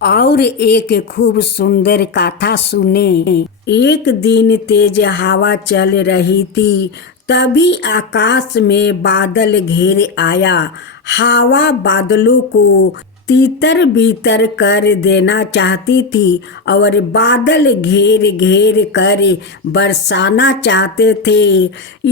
और एक खूब सुंदर कथा सुने। एक दिन तेज हवा चल रही थी, तभी आकाश में बादल घेर आया। हवा बादलों को तीतर बीतर कर देना चाहती थी और बादल घेर घेर कर बरसाना चाहते थे।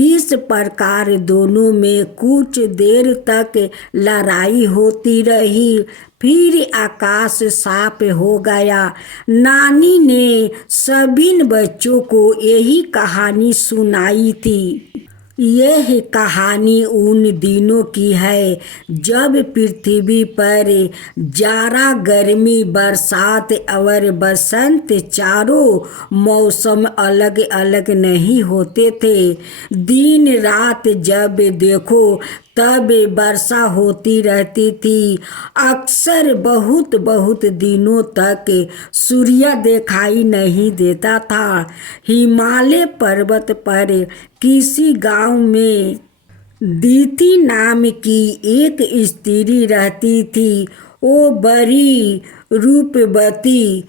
इस प्रकार दोनों में कुछ देर तक लड़ाई होती रही। फिर आकाश साफ हो गया। नानी ने सभी बच्चों को यही कहानी सुनाई थी। यह कहानी उन दिनों की है जब पृथ्वी पर जाड़ा, गर्मी, बरसात और बसंत चारों मौसम अलग अलग नहीं होते थे। दिन रात जब देखो तब वर्षा होती रहती थी। अक्सर बहुत बहुत दिनों तक सूर्य दिखाई नहीं देता था। हिमालय पर्वत पर किसी गांव में दीति नाम की एक स्त्री रहती थी। वो बड़ी रूपवती,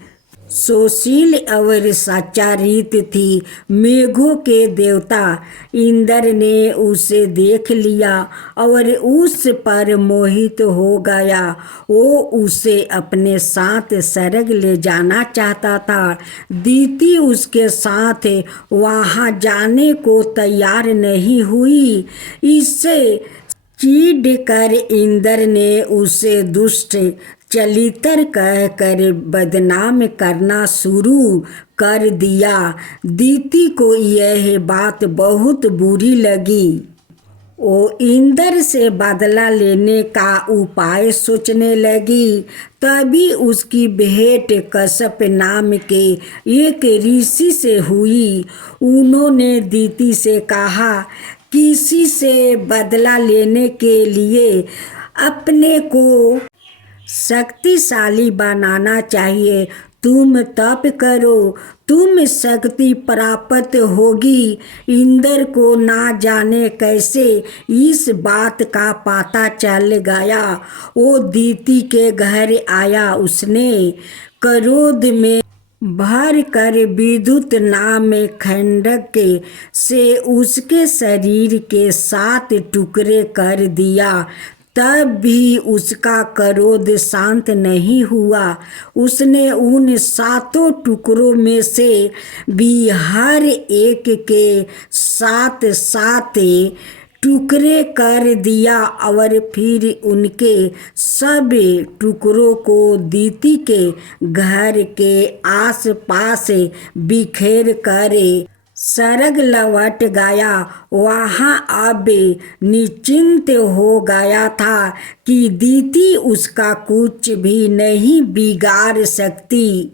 सुशील और सच्चारित थी। मेघों के देवता इंद्र ने उसे देख लिया और उस पर मोहित हो गया। वो उसे अपने साथ स्वर्ग ले जाना चाहता था। दीति उसके साथ वहां जाने को तैयार नहीं हुई। इससे चिढ़ कर इंद्र ने उसे दुष्ट चलितर कहकर बदनाम करना शुरू कर दिया। दीति को यह बात बहुत बुरी लगी। वो इंद्र से बदला लेने का उपाय सोचने लगी। तभी उसकी भेंट कश्यप नाम के एक ऋषि से हुई। उन्होंने दीति से कहा, किसी से बदला लेने के लिए अपने को शक्तिशाली बनाना चाहिए। तुम तप करो, तुम शक्ति प्राप्त होगी। इंद्र को ना जाने कैसे इस बात का पता चल गया। वो दीति के घर आया। उसने क्रोध में भर कर विद्युत नाम खंडक से उसके शरीर के 7 टुकड़े कर दिया। तब भी उसका क्रोध शांत नहीं हुआ। उसने उन 7 टुकड़ों में से भी हर एक के 7 टुकड़े कर दिया और फिर उनके सब टुकड़ों को दीति के घर के आसपास बिखेर कर स्वर्ग लौट गया। वहाँ अब निश्चिंत हो गया था कि दीति उसका कुछ भी नहीं बिगाड़ सकती।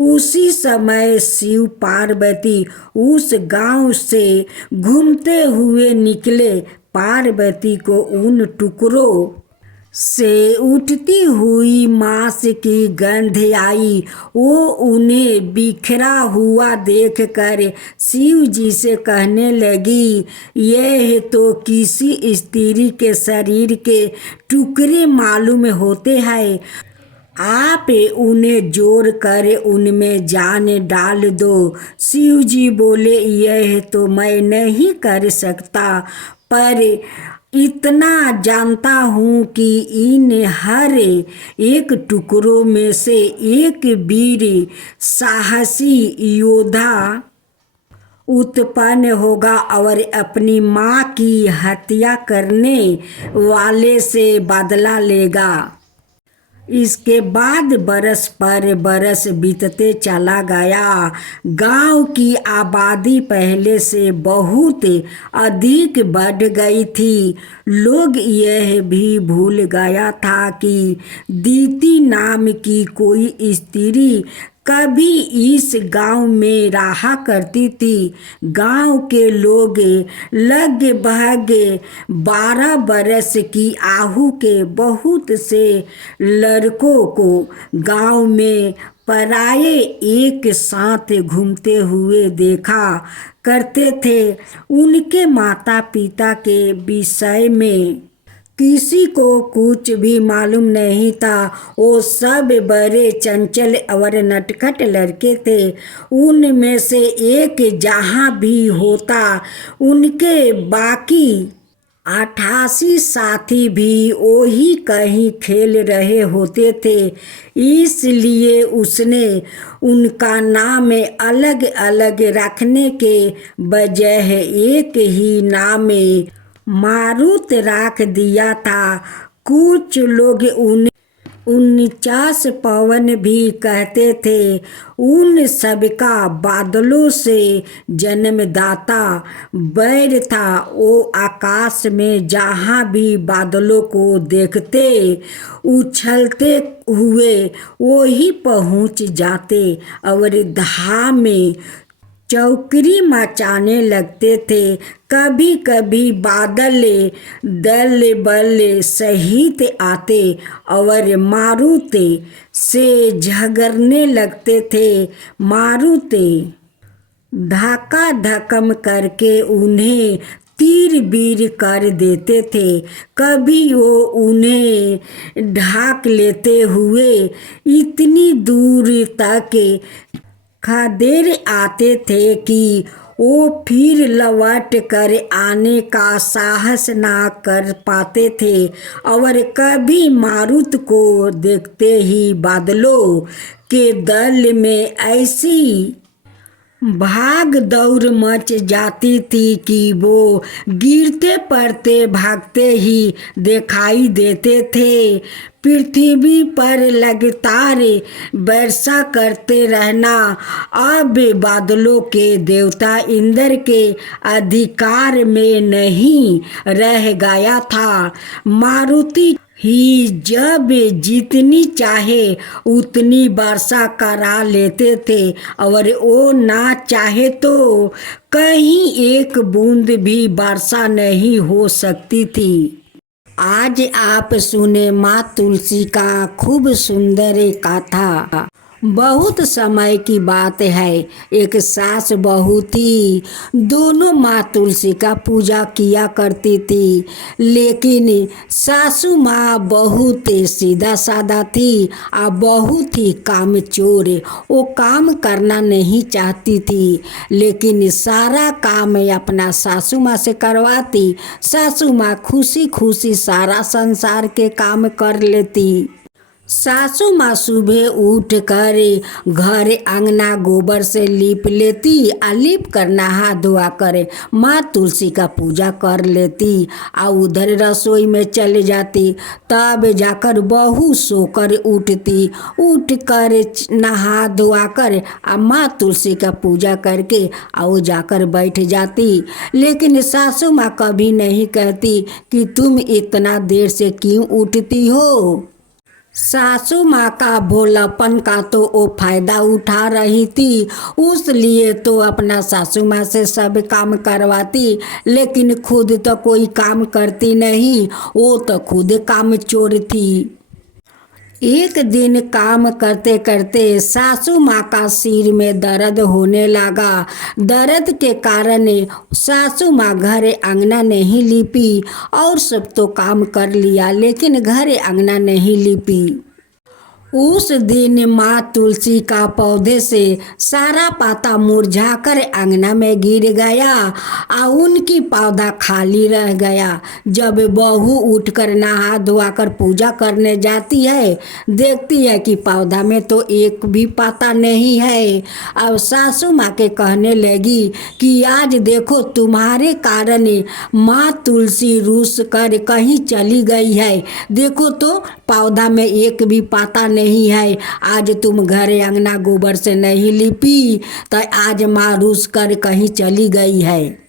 उसी समय शिव पार्वती उस गांव से घूमते हुए निकले। पार्वती को उन टुकड़ों से उठती हुई मांस की गंध आई। वो उन्हें बिखरा हुआ देखकर शिव जी से कहने लगी, यह तो किसी स्त्री के शरीर के टुकड़े मालूम होते हैं। आप उन्हें जोड़ कर उनमें जान डाल दो। शिव जी बोले, यह तो मैं नहीं कर सकता, पर इतना जानता हूँ कि इन हर एक टुकड़ों में से एक वीर साहसी योद्धा उत्पन्न होगा और अपनी माँ की हत्या करने वाले से बदला लेगा। इसके बाद बरस पर बरस बीतते चला गया। गांव की आबादी पहले से बहुत अधिक बढ़ गई थी। लोग यह भी भूल गया था कि दीति नाम की कोई स्त्री कभी इस गांव में रहा करती थी। गांव के लोग लगभग 12 बरस की आयु के बहुत से लड़कों को गांव में पराये एक साथ घूमते हुए देखा करते थे। उनके माता पिता के विषय में किसी को कुछ भी मालूम नहीं था। वो सब बड़े चंचल और नटखट लड़के थे। उनमें से एक जहाँ भी होता, उनके बाकी 88 साथी भी वही कहीं खेल रहे होते थे। इसलिए उसने उनका नाम अलग अलग रखने के बजाय एक ही नाम मारुत रख दिया था। कुछ लोग उन्हें 49 पवन भी कहते थे। उन सबका बादलों से जन्मदाता बैर था। वो आकाश में जहाँ भी बादलों को देखते, उछलते हुए वही पहुँच जाते और धाम में चौकड़ी मचाने लगते थे। कभी कभी बादल दल बल सहित आते और मारुति से झगड़ने लगते थे। मारुति धक्का धक्कम करके उन्हें तीर बीर कर देते थे। कभी वो उन्हें ढाक लेते हुए इतनी दूर तक खदेड़ आते थे कि वो फिर लौट कर आने का साहस ना कर पाते थे। और कभी मारुत को देखते ही बादलों के दल में ऐसी भाग दौड़ मच जाती थी कि वो गिरते पड़ते भागते ही दिखाई देते थे। पृथ्वी पर लगातार वर्षा करते रहना अब बादलों के देवता इंद्र के अधिकार में नहीं रह गया था। मारुति ही जब जितनी चाहे उतनी वर्षा करा लेते थे और वो ना चाहे तो कहीं एक बूंद भी वर्षा नहीं हो सकती थी। आज आप सुने माँ तुलसी का खूब सुंदर गाथा। बहुत समय की बात है, एक सास बहू थी। दोनों माँ तुलसी का पूजा किया करती थी। लेकिन सासू माँ बहुत सीधा साधा थी और बहुत ही कामचोर। वो काम करना नहीं चाहती थी, लेकिन सारा काम अपना सासू माँ से करवाती। सासू माँ खुशी खुशी सारा संसार के काम कर लेती। सासू माँ सुबह उठ कर घर आंगना गोबर से लीप लेती। लीप कर नहा धोआ कर माँ तुलसी का पूजा कर लेती और उधर रसोई में चले जाती। तब जाकर बहू सोकर उठती। उठ कर नहा धोआ कर माँ तुलसी का पूजा करके और जाकर बैठ जाती। लेकिन सासू माँ कभी नहीं कहती कि तुम इतना देर से क्यों उठती हो। सासू माँ का भोलापन का तो वो फायदा उठा रही थी, उसलिए तो अपना सासू माँ से सब काम करवाती। लेकिन खुद तो कोई काम करती नहीं, वो तो खुद काम चोर थी। एक दिन काम करते करते सासू माँ का सिर में दर्द होने लगा। दर्द के कारण सासू माँ घर आंगना नहीं लीपी और सब तो काम कर लिया, लेकिन घर आंगना नहीं लीपी। उस दिन माँ तुलसी का पौधे से सारा पाता मुरझाकर आंगना में गिर गया और उनकी पौधा खाली रह गया। जब बहू उठकर नहा धोआकर पूजा करने जाती है, देखती है कि पौधा में तो एक भी पाता नहीं है। अब सासू माँ के कहने लगी कि आज देखो तुम्हारे कारण माँ तुलसी रूस कर कहीं चली गई है। देखो तो पौधा में एक भी पाता नहीं है। आज तुम घर अंगना गोबर से नहीं लिपी तो आज माँ रूस कर कहीं चली गई है।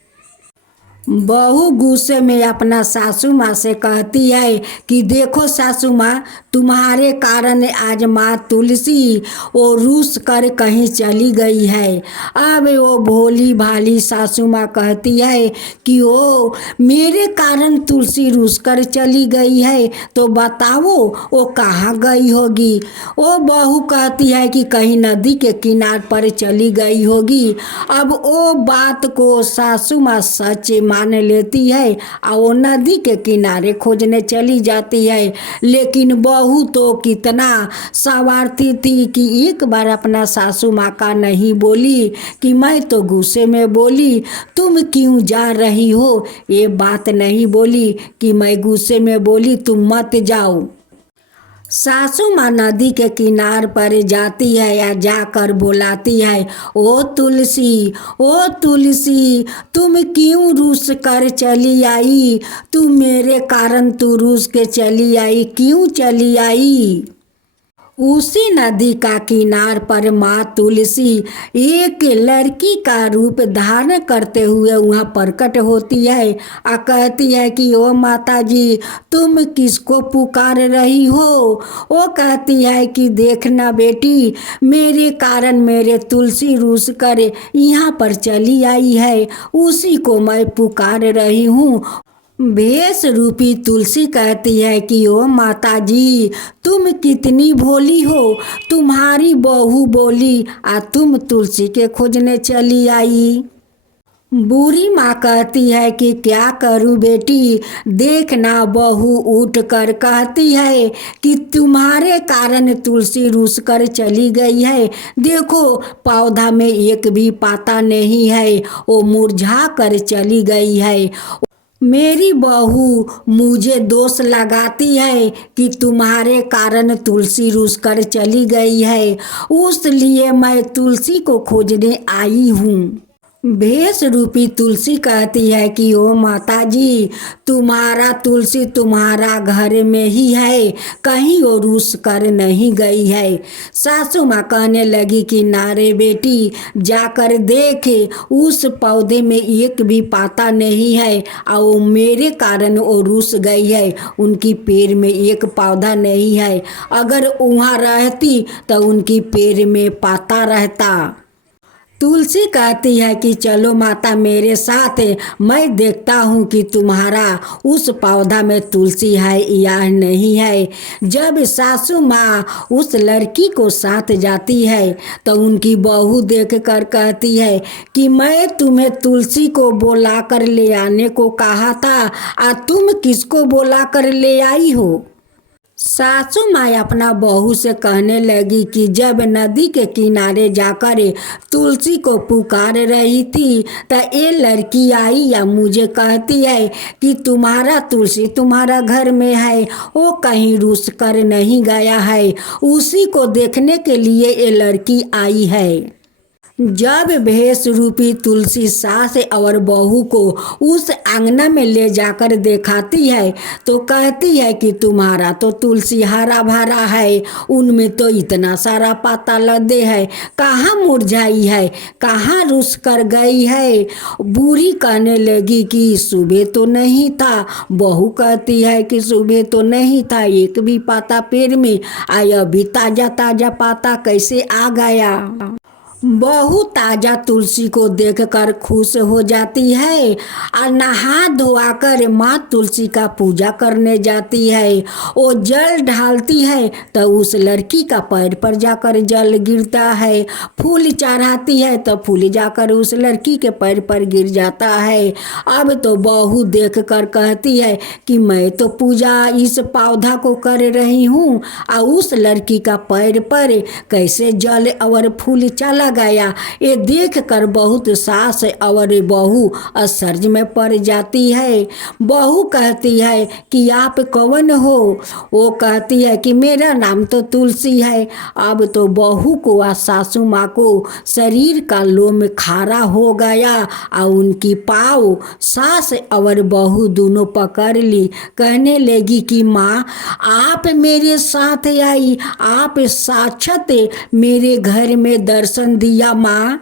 बहू गुस्से में अपना सासू माँ से कहती है कि देखो सासू माँ, तुम्हारे कारण आज माँ तुलसी वो रूस कर कहीं चली गई है। अब वो भोली भाली सासू माँ कहती है कि ओ मेरे कारण तुलसी रूस कर चली गई है, तो बताओ वो कहाँ गई होगी। वो बहू कहती है कि कहीं नदी के किनारे पर चली गई होगी। अब वो बात को सासू माँ सच मान लेती है और वो नदी के किनारे खोजने चली जाती है। लेकिन बहू तो कितना स्वार्थी थी कि एक बार अपना सासू माँ का नहीं बोली कि मैं तो गुस्से में बोली, तुम क्यों जा रही हो, ये बात नहीं बोली कि मैं गुस्से में बोली तुम मत जाओ। सासू माँ नदी के किनार पर जाती है या जाकर बुलाती है, ओ तुलसी, ओ तुलसी, तुम क्यों रूस कर चली आई, तू मेरे कारण तू रूस के चली आई, क्यों चली आई। उसी नदी का किनार पर माँ तुलसी एक लड़की का रूप धारण करते हुए वहाँ प्रकट होती है और कहती है कि ओ माता जी, तुम किसको पुकार रही हो। वो कहती है कि देखना बेटी, मेरे कारण मेरे तुलसी रूस कर यहाँ पर चली आई है, उसी को मैं पुकार रही हूँ। भेष रूपी तुलसी कहती है कि ओ माता जी, तुम कितनी भोली हो, तुम्हारी बहू बोली आ तुम तुलसी के खोजने चली आई। बूढ़ी माँ कहती है कि क्या करूँ बेटी, देखना बहू उठ कर कहती है कि तुम्हारे कारण तुलसी रूस कर चली गई है, देखो पौधा में एक भी पाता नहीं है, वो मुरझा कर चली गई है। मेरी बहू मुझे दोष लगाती है कि तुम्हारे कारण तुलसी रूस कर चली गई है, उस लिए मैं तुलसी को खोजने आई हूँ। भेष रूपी तुलसी कहती है कि ओ माता जी, तुम्हारा तुलसी तुम्हारा घर में ही है, कहीं वो रूस कर नहीं गई है। सासू माँ कहने लगी कि नारे बेटी, जाकर देखे उस पौधे में एक भी पाता नहीं है और वो मेरे कारण वो रूस गई है, उनकी पेड़ में एक पौधा नहीं है, अगर वहाँ रहती तो उनकी पेड़ में पाता रहता। तुलसी कहती है कि चलो माता मेरे साथ, मैं देखता हूँ कि तुम्हारा उस पौधा में तुलसी है या नहीं है। जब सासू माँ उस लड़की को साथ जाती है तो उनकी बहू देख कर कहती है कि मैं तुम्हें तुलसी को बुला कर ले आने को कहा था, तुम किसको बुला कर ले आई हो। सासू माँ अपना बहू से कहने लगी कि जब नदी के किनारे जाकर तुलसी को पुकार रही थी तो ये लड़की आई या मुझे कहती है कि तुम्हारा तुलसी तुम्हारा घर में है, वो कहीं रूस कर नहीं गया है, उसी को देखने के लिए ये लड़की आई है। जब भेष रूपी तुलसी सास और बहू को उस आंगना में ले जाकर दिखाती है तो कहती है कि तुम्हारा तो तुलसी हरा भरा है, उनमें तो इतना सारा पाता लदे है, कहाँ मुरझाई है, कहाँ रुस कर गई है। बूढ़ी कहने लगी कि सुबह तो नहीं था। बहू कहती है कि सुबह तो नहीं था, एक भी पाता पेड़ में, अभी ताजा ताजा पाता कैसे आ गया। बहू ताजा तुलसी को देखकर खुश हो जाती है और नहा धोआकर माँ तुलसी का पूजा करने जाती है। वो जल ढालती है तो उस लड़की का पैर पर जाकर जल गिरता है, फूल चढ़ाती है तो फूल जाकर उस लड़की के पैर पर गिर जाता है। अब तो बहू देखकर कहती है कि मैं तो पूजा इस पौधा को कर रही हूँ और उस लड़की का पैर पर कैसे जल और फूल चला गया। ये देख कर बहुत सास और बहू असर्ज में पड़ जाती है। बहू कहती है कि आप कौन हो। वो कहती है कि मेरा नाम तो तुलसी है। अब तो बहू को और सासू माँ को शरीर का लोम खारा हो गया और उनकी पाँव सास और बहू दोनों पकड़ ली। कहने लगी कि माँ आप मेरे साथ आई, आप साक्षात मेरे घर में दर्शन दिया माँ।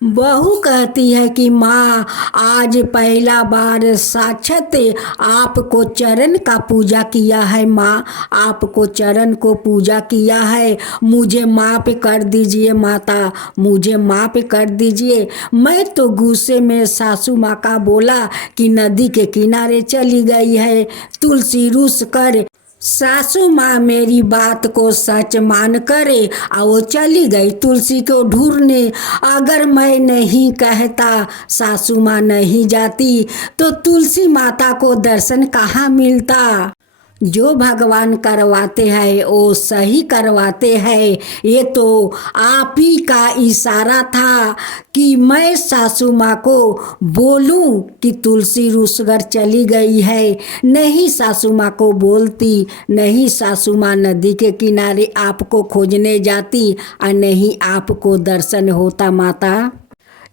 बहू कहती है कि माँ आज पहला बार साक्षात आपको चरण का पूजा किया है माँ, आपको चरण को पूजा किया है, मुझे माफ़ कर दीजिए माता, मुझे माफ़ कर दीजिए। मैं तो गुस्से में सासू माँ का बोला कि नदी के किनारे चली गई है तुलसी रूस कर। सासू माँ मेरी बात को सच मान करे और वो चली गई तुलसी को ढूंढने। अगर मैं नहीं कहता, सासू माँ नहीं जाती, तो तुलसी माता को दर्शन कहाँ मिलता। जो भगवान करवाते हैं वो सही करवाते हैं। ये तो आप ही का इशारा था कि मैं सासू माँ को बोलूं कि तुलसी रूसगर चली गई है। नहीं सासू माँ को बोलती, नहीं सासू माँ नदी के किनारे आपको खोजने जाती, और नहीं आपको दर्शन होता माता।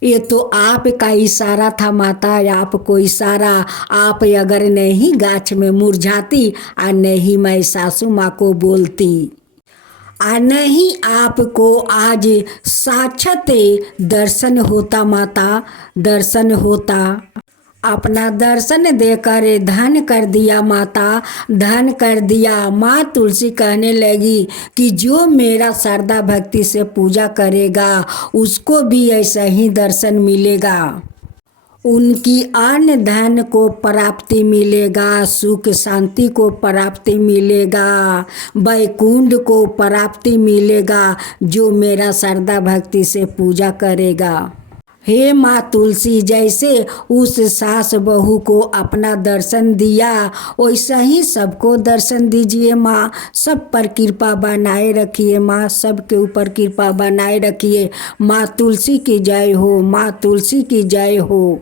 ये तो आपका इशारा था माता, आपको इशारा। आप अगर नहीं गाछ में मुरझाती, और नहीं मैं सासू माँ को बोलती, और नहीं आपको आज साक्षात दर्शन होता माता, दर्शन होता। अपना दर्शन देकर धन कर दिया माता, धन कर दिया। माँ तुलसी कहने लगी कि जो मेरा श्रद्धा भक्ति से पूजा करेगा उसको भी ऐसा ही दर्शन मिलेगा। उनकी अन्न धन को प्राप्ति मिलेगा, सुख शांति को प्राप्ति मिलेगा, वैकुंठ को प्राप्ति मिलेगा, जो मेरा श्रद्धा भक्ति से पूजा करेगा। हे माँ तुलसी, जैसे उस सास बहू को अपना दर्शन दिया, वैसा ही सबको दर्शन दीजिए माँ। सब पर कृपा बनाए रखिए माँ, सबके ऊपर कृपा बनाए रखिए। माँ तुलसी की जय हो, माँ तुलसी की जय हो।